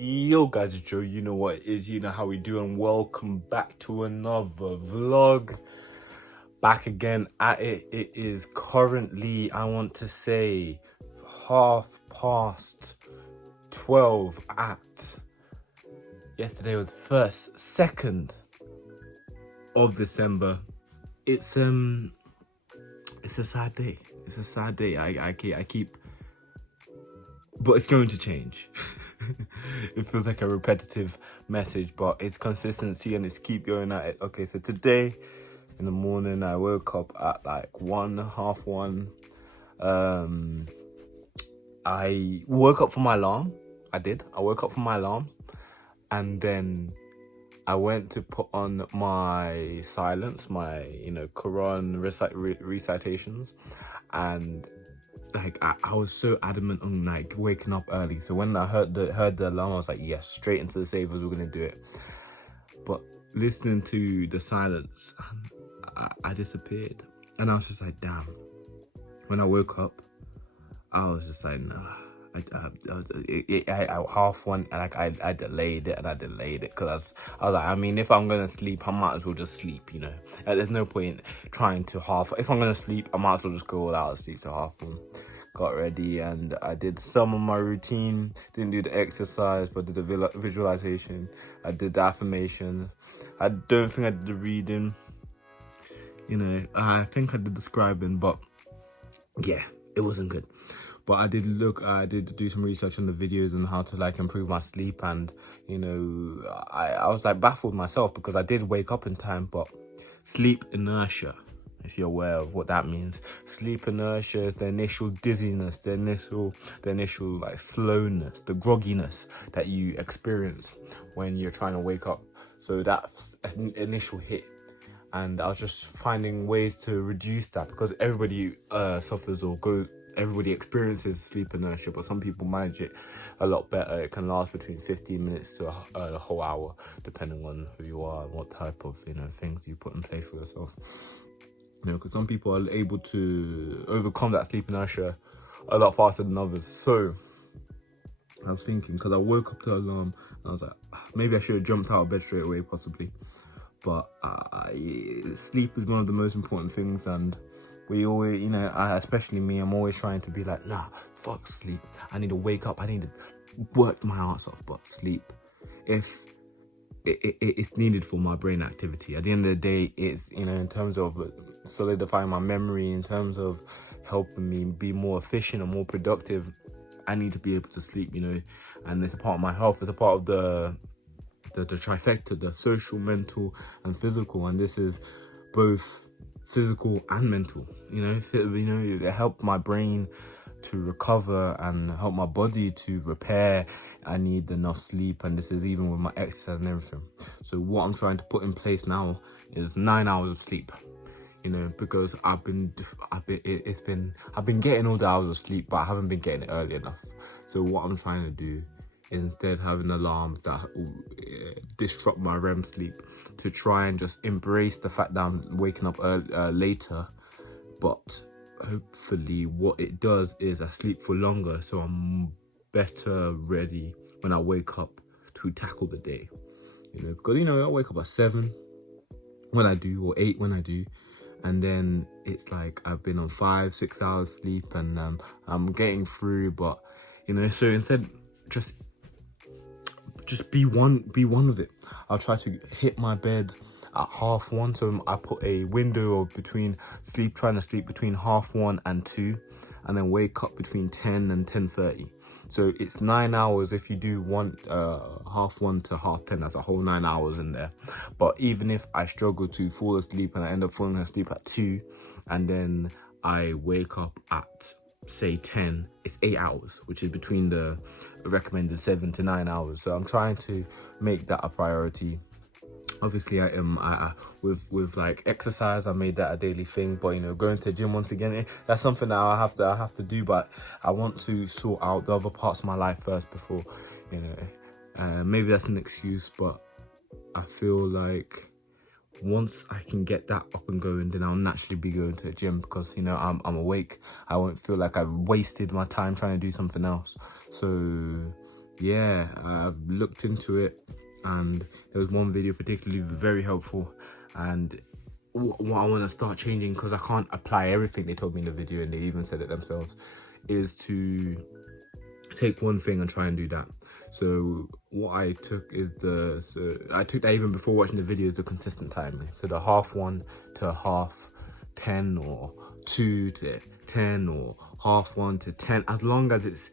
Yo guys, it's Joe. You know what it is, you know how we do, and welcome back to another vlog. Back again at it. It is currently, I want to say, 12:30 at yesterday was 2nd of December. It's a sad day. It's a sad day. I keep but it's going to change. It feels like a repetitive message, but it's consistency and it's keep going at it. Okay, so today in the morning I woke up at like 1:30. I woke up for my alarm. I woke up for my alarm, and then I went to put on my silence, my Quran recitations, and like I was so adamant on like waking up early. So when I heard the alarm, I was like, yes, straight into the savers, we're gonna do it. But listening to the silence, I disappeared, and I was just like, damn. When I woke up, I was just like, nah. I half one, like I delayed it because I was like, I mean, if I'm gonna sleep, I might as well just sleep, you know. There's no point trying to if I'm gonna sleep, I might as well just go all out and sleep. So half one, got ready, and I did some of my routine. Didn't do the exercise, but did the visualization. I did the affirmation. I don't think I did the reading. You know, I think I did the scribing, but yeah, it wasn't good. But I did do some research on the videos on how to like improve my sleep, and you know, I was like baffled myself because I did wake up in time, but sleep inertia, if you're aware of what that means. Sleep inertia is the initial dizziness, the initial like slowness, the grogginess that you experience when you're trying to wake up. So that's an initial hit. And I was just finding ways to reduce that because everybody suffers everybody experiences sleep inertia, but some people manage it a lot better. It can last between 15 minutes to a whole hour, depending on who you are and what type of things you put in place for yourself. You know, because some people are able to overcome that sleep inertia a lot faster than others. So I was thinking, because I woke up to the alarm, and I was like, maybe I should have jumped out of bed straight away, possibly. But sleep is one of the most important things, and we always, especially me, I'm always trying to be like, nah, fuck sleep. I need to wake up. I need to work my ass off. But sleep, if it's needed for my brain activity. At the end of the day, it's, in terms of solidifying my memory, in terms of helping me be more efficient and more productive, I need to be able to sleep, and it's a part of my health. It's a part of the trifecta, the social, mental, and physical, and this is both physical and mental. It helped my brain to recover and help my body to repair. I need enough sleep, and this is even with my exercise and everything. So what I'm trying to put in place now is 9 hours of sleep. Because I've been getting all the hours of sleep, but I haven't been getting it early enough. So what I'm trying to do, instead having alarms that disrupt my REM sleep, to try and just embrace the fact that I'm waking up later. But hopefully what it does is I sleep for longer, so I'm better ready when I wake up to tackle the day. Because I wake up at 7 when I do, or 8 when I do, and then it's like I've been on 5-6 hours sleep, and I'm getting through. But so instead, just be one of it. I'll try to hit my bed at 1:30, so I put a window of trying to sleep between 1:30 and 2, and then wake up between 10 and 10:30. So it's 9 hours. If you do 1:30 to 10:30, that's a whole 9 hours in there. But even if I struggle to fall asleep and I end up falling asleep at 2, and then I wake up at say 10, it's 8 hours, which is between the recommended 7 to 9 hours. So I'm trying to make that a priority. Obviously, I am with like exercise, I made that a daily thing. But going to the gym once again, that's something that I have to do. But I want to sort out the other parts of my life first before, maybe that's an excuse, but I feel like once I can get that up and going, then I'll naturally be going to the gym, because I'm awake. I won't feel like I've wasted my time trying to do something else. So yeah, I've looked into it, and there was one video particularly very helpful, and what I want to start changing, because I can't apply everything they told me in the video, and they even said it themselves, is to take one thing and try and do that. So what I took is I took that even before watching the video, is the consistent timing. So the 1:30 to 10:30, or 2 to 10, or 1:30 to 10, as long as it's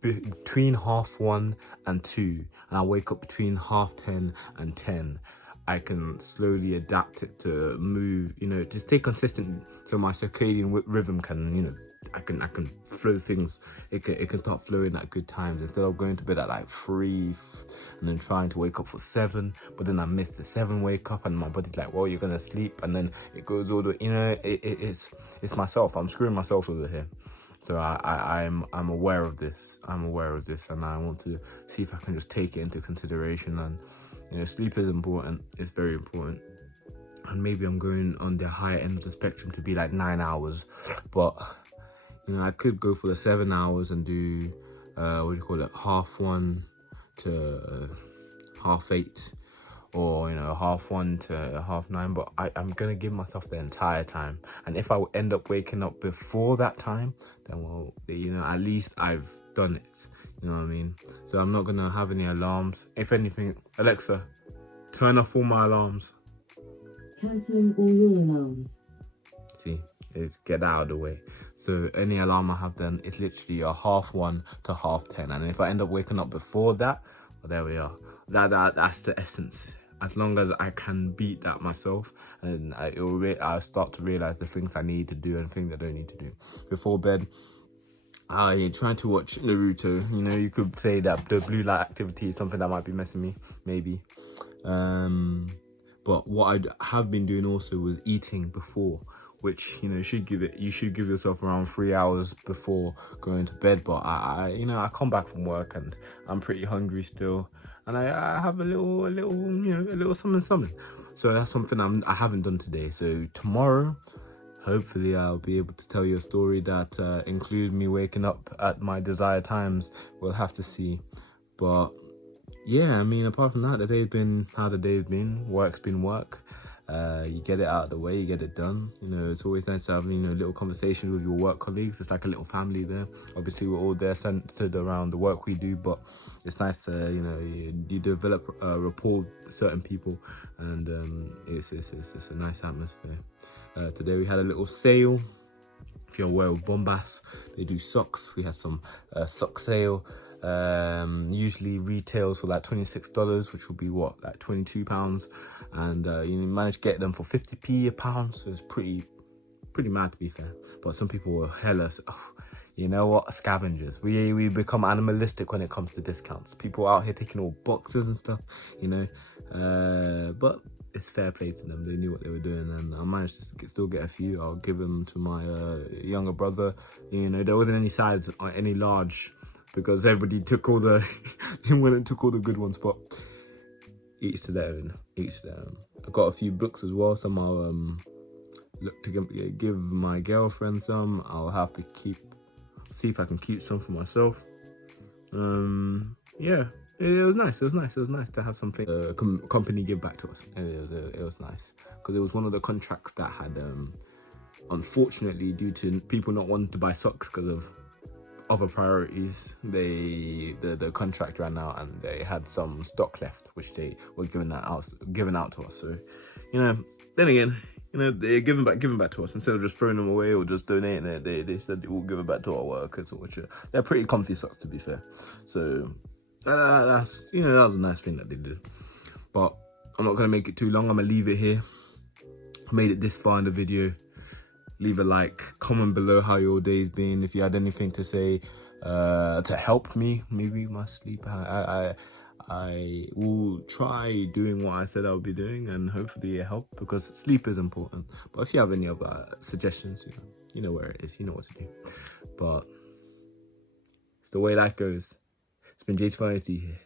between 1:30 and 2, and I wake up between 10:30 and 10, I can slowly adapt it to move, to stay consistent, so my circadian rhythm can, I can flow things. It can start flowing at good times, instead of going to bed at like 3 and then trying to wake up for 7, but then I miss the 7 wake up, and my body's like, well, you're gonna sleep, and then it goes all the, it's myself. I'm screwing myself over here. So I'm aware of this. I'm aware of this, and I want to see if I can just take it into consideration. And sleep is important. It's very important. And maybe I'm going on the higher end of the spectrum to be like 9 hours, but I could go for the 7 hours and do 1:30 to 8:30, or 1:30 to 9:30. But I'm gonna give myself the entire time, and if I end up waking up before that time, then at least I've done it. You know what I mean? So I'm not gonna have any alarms. If anything, Alexa, turn off all my alarms. Cancelling all your alarms. See, get that out of the way. So any alarm I have then, it's literally a 1:30 to 10:30, and if I end up waking up before that, well, there we are. That's the essence. As long as I can beat that myself, and I'll start to realize the things I need to do and things I don't need to do. Before bed, I try to watch Naruto. You could say that the blue light activity is something that might be messing me, maybe. But what I have been doing also was eating before, which you should give yourself around 3 hours before going to bed. But I come back from work and I'm pretty hungry still, and I have a little something. So that's something I haven't done today. So tomorrow, hopefully I'll be able to tell you a story that includes me waking up at my desired times. We'll have to see. But yeah, apart from that, the day's been how the day's been. Work's been work. You get it out of the way, you get it done. It's always nice to have little conversations with your work colleagues. It's like a little family there. Obviously we're all there centered around the work we do, but it's nice to you develop a rapport with certain people, and it's a nice atmosphere. Today we had a little sale. If you're aware of Bombas, they do socks. We had some sock sale. Usually retails for like $26, which will be like £22, and you manage to get them for 50p a pound, so it's pretty mad, to be fair. But some people were hella, you know what, scavengers. We become animalistic when it comes to discounts. People out here taking all boxes and stuff, but it's fair play to them. They knew what they were doing, and I managed to still get a few. I'll give them to my younger brother. There wasn't any size or any large, because everybody took all the took all the good ones, but each to their own. I got a few books as well. Some I'll look to give my girlfriend some. I'll have to see if I can keep some for myself. Yeah, it was nice. It was nice to have something company give back to us. It was nice, because it was one of the contracts that had unfortunately, due to people not wanting to buy socks because of other priorities, the contract ran out, and they had some stock left, which they were given out to us. So then again, they're giving back to us instead of just throwing them away or just donating it. They said they will give it back to our workers, which they're pretty comfy socks, to be fair. So that's that was a nice thing that they did. But I'm not gonna make it too long. I'm gonna leave it here. I made it this far in the video. Leave a like, comment below how your day's been. If you had anything to say to help me, maybe my sleep. I will try doing what I said I'll be doing, and hopefully it helped, because sleep is important. But if you have any other suggestions, you know where it is. You know what to do. But it's the way life goes. It's been J2 here.